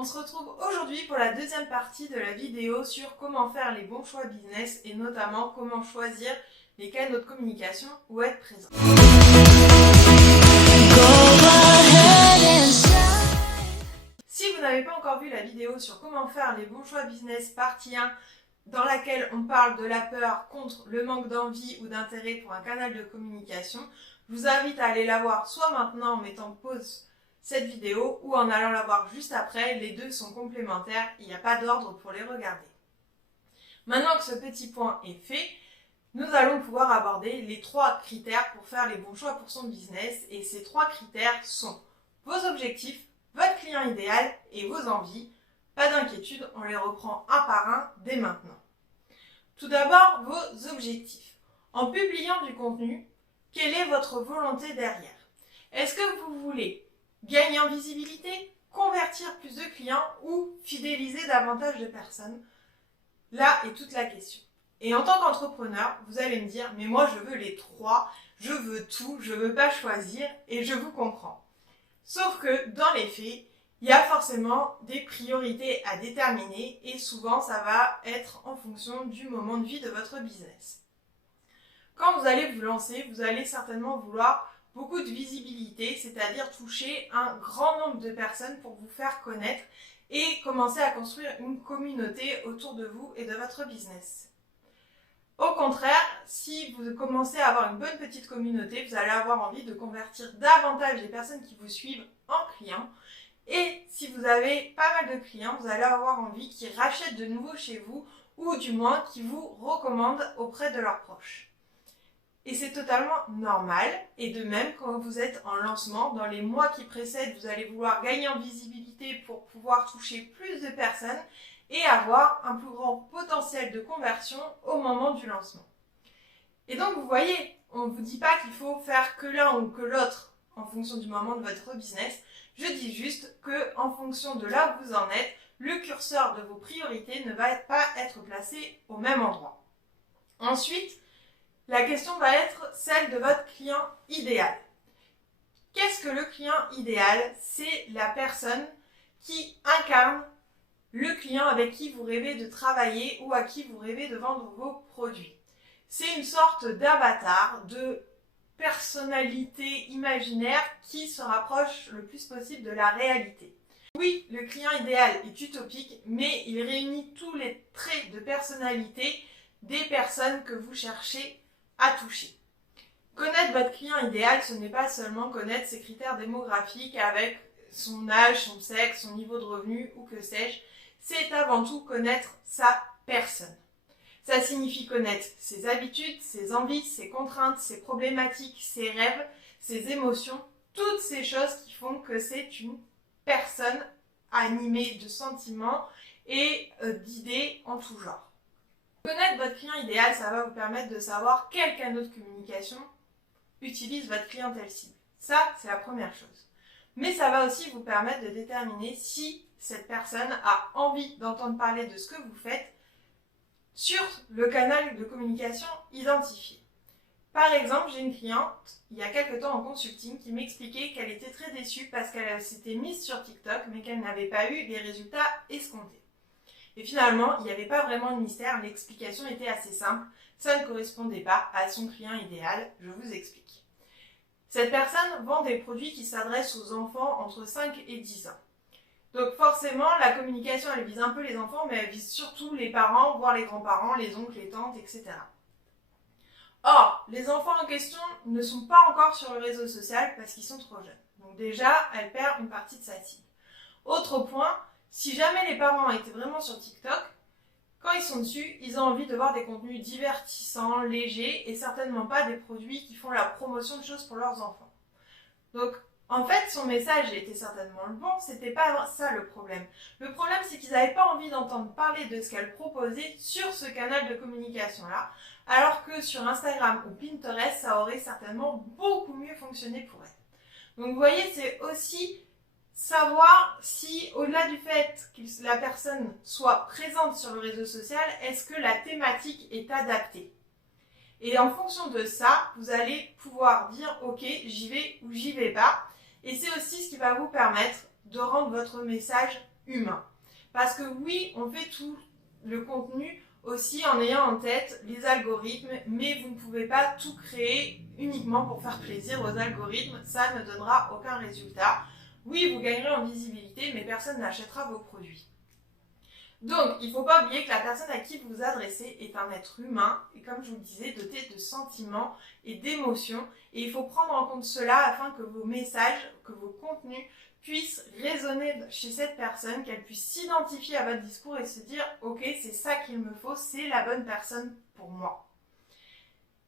On se retrouve aujourd'hui pour la deuxième partie de la vidéo sur comment faire les bons choix business et notamment comment choisir les canaux de communication où être présent. Si vous n'avez pas encore vu la vidéo sur comment faire les bons choix business partie 1 dans laquelle on parle de la peur contre le manque d'envie ou d'intérêt pour un canal de communication, je vous invite à aller la voir soit maintenant en mettant pause cette vidéo ou en allant la voir juste après. Les deux sont complémentaires, il n'y a pas d'ordre pour les regarder. Maintenant que ce petit point est fait, nous allons pouvoir aborder les 3 critères pour faire les bons choix pour son business. Et ces 3 critères sont vos objectifs, votre client idéal et vos envies. Pas d'inquiétude, on les reprend un par un dès maintenant. Tout d'abord, vos objectifs. En publiant du contenu, quelle est votre volonté derrière? Est-ce que vous voulez gagner en visibilité, convertir plus de clients ou fidéliser davantage de personnes? Là est toute la question. Et en tant qu'entrepreneur, vous allez me dire, mais moi je veux les 3, je veux tout, je veux pas choisir et je vous comprends. Sauf que dans les faits, il y a forcément des priorités à déterminer et souvent ça va être en fonction du moment de vie de votre business. Quand vous allez vous lancer, vous allez certainement vouloir beaucoup de visibilité, c'est-à-dire toucher un grand nombre de personnes pour vous faire connaître et commencer à construire une communauté autour de vous et de votre business. Au contraire, si vous commencez à avoir une bonne petite communauté, vous allez avoir envie de convertir davantage les personnes qui vous suivent en clients. Et si vous avez pas mal de clients, vous allez avoir envie qu'ils rachètent de nouveau chez vous ou du moins qu'ils vous recommandent auprès de leurs proches. Et c'est totalement normal. Et de même, quand vous êtes en lancement, dans les mois qui précèdent, vous allez vouloir gagner en visibilité pour pouvoir toucher plus de personnes et avoir un plus grand potentiel de conversion au moment du lancement. Et donc, vous voyez, on ne vous dit pas qu'il faut faire que l'un ou que l'autre en fonction du moment de votre business. Je dis juste que en fonction de là où vous en êtes, le curseur de vos priorités ne va pas être placé au même endroit. Ensuite, la question va être celle de votre client idéal. Qu'est-ce que le client idéal? C'est la personne qui incarne le client avec qui vous rêvez de travailler ou à qui vous rêvez de vendre vos produits. C'est une sorte d'avatar, de personnalité imaginaire qui se rapproche le plus possible de la réalité. Oui, le client idéal est utopique, mais il réunit tous les traits de personnalité des personnes que vous cherchez à toucher. Connaître votre client idéal, ce n'est pas seulement connaître ses critères démographiques avec son âge, son sexe, son niveau de revenu ou que sais-je. C'est avant tout connaître sa personne. Ça signifie connaître ses habitudes, ses envies, ses contraintes, ses problématiques, ses rêves, ses émotions, toutes ces choses qui font que c'est une personne animée de sentiments et d'idées en tout genre. Connaître votre client idéal, ça va vous permettre de savoir quel canal de communication utilise votre clientèle cible. Ça, c'est la première chose. Mais ça va aussi vous permettre de déterminer si cette personne a envie d'entendre parler de ce que vous faites sur le canal de communication identifié. Par exemple, j'ai une cliente, il y a quelques temps en consulting, qui m'expliquait qu'elle était très déçue parce qu'elle s'était mise sur TikTok, mais qu'elle n'avait pas eu les résultats escomptés. Et finalement, il n'y avait pas vraiment de mystère, l'explication était assez simple, ça ne correspondait pas à son client idéal, je vous explique. Cette personne vend des produits qui s'adressent aux enfants entre 5 et 10 ans. Donc forcément, la communication, elle vise un peu les enfants, mais elle vise surtout les parents, voire les grands-parents, les oncles, les tantes, etc. Or, les enfants en question ne sont pas encore sur le réseau social parce qu'ils sont trop jeunes. Donc déjà, elle perd une partie de sa cible. Autre point, si jamais les parents étaient vraiment sur TikTok, quand ils sont dessus, ils ont envie de voir des contenus divertissants, légers et certainement pas des produits qui font la promotion de choses pour leurs enfants. Donc, en fait, son message était certainement le bon, c'était pas ça le problème. Le problème, c'est qu'ils n'avaient pas envie d'entendre parler de ce qu'elle proposait sur ce canal de communication-là, alors que sur Instagram ou Pinterest, ça aurait certainement beaucoup mieux fonctionné pour elle. Donc, vous voyez, c'est aussi savoir si, au-delà du fait que la personne soit présente sur le réseau social, est-ce que la thématique est adaptée? Et en fonction de ça, vous allez pouvoir dire « Ok, j'y vais ou j'y vais pas ». Et c'est aussi ce qui va vous permettre de rendre votre message humain. Parce que oui, on fait tout le contenu aussi en ayant en tête les algorithmes, mais vous ne pouvez pas tout créer uniquement pour faire plaisir aux algorithmes, ça ne donnera aucun résultat. Oui, vous gagnerez en visibilité, mais personne n'achètera vos produits. Donc, il ne faut pas oublier que la personne à qui vous vous adressez est un être humain, et comme je vous le disais, doté de sentiments et d'émotions, et il faut prendre en compte cela afin que vos messages, que vos contenus puissent résonner chez cette personne, qu'elle puisse s'identifier à votre discours et se dire « Ok, c'est ça qu'il me faut, c'est la bonne personne pour moi ».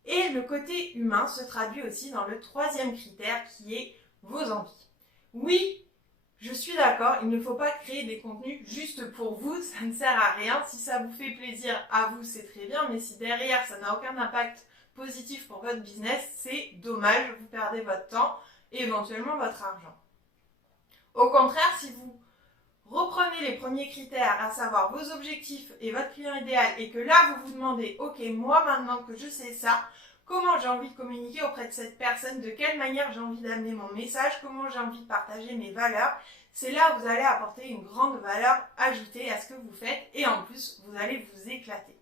Et le côté humain se traduit aussi dans le troisième critère qui est vos envies. Oui, je suis d'accord, il ne faut pas créer des contenus juste pour vous, ça ne sert à rien. Si ça vous fait plaisir à vous, c'est très bien, mais si derrière ça n'a aucun impact positif pour votre business, c'est dommage, vous perdez votre temps et éventuellement votre argent. Au contraire, si vous reprenez les premiers critères, à savoir vos objectifs et votre client idéal, et que là vous vous demandez, ok, moi maintenant que je sais ça, comment j'ai envie de communiquer auprès de cette personne, de quelle manière j'ai envie d'amener mon message, comment j'ai envie de partager mes valeurs, c'est là où vous allez apporter une grande valeur ajoutée à ce que vous faites et en plus vous allez vous éclater.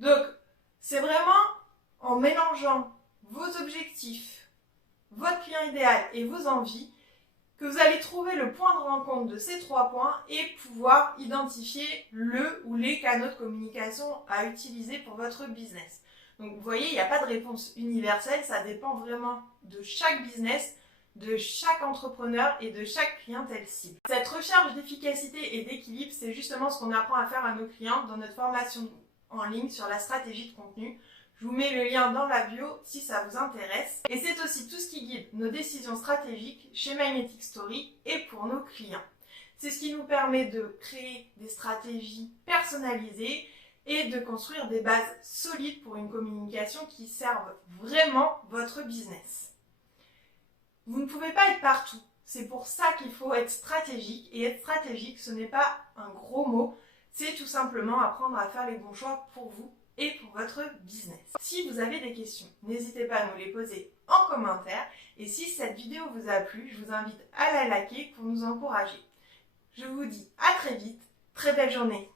Donc c'est vraiment en mélangeant vos objectifs, votre client idéal et vos envies que vous allez trouver le point de rencontre de ces 3 points et pouvoir identifier le ou les canaux de communication à utiliser pour votre business. Donc vous voyez, il n'y a pas de réponse universelle, ça dépend vraiment de chaque business, de chaque entrepreneur et de chaque clientèle cible. Cette recherche d'efficacité et d'équilibre, c'est justement ce qu'on apprend à faire à nos clients dans notre formation en ligne sur la stratégie de contenu. Je vous mets le lien dans la bio si ça vous intéresse. Et c'est aussi tout ce qui guide nos décisions stratégiques chez Magnetic Story et pour nos clients. C'est ce qui nous permet de créer des stratégies personnalisées et de construire des bases solides pour une communication qui serve vraiment votre business. Vous ne pouvez pas être partout. C'est pour ça qu'il faut être stratégique. Et être stratégique, ce n'est pas un gros mot. C'est tout simplement apprendre à faire les bons choix pour vous et pour votre business. Si vous avez des questions, n'hésitez pas à nous les poser en commentaire. Et si cette vidéo vous a plu, je vous invite à la liker pour nous encourager. Je vous dis à très vite. Très belle journée.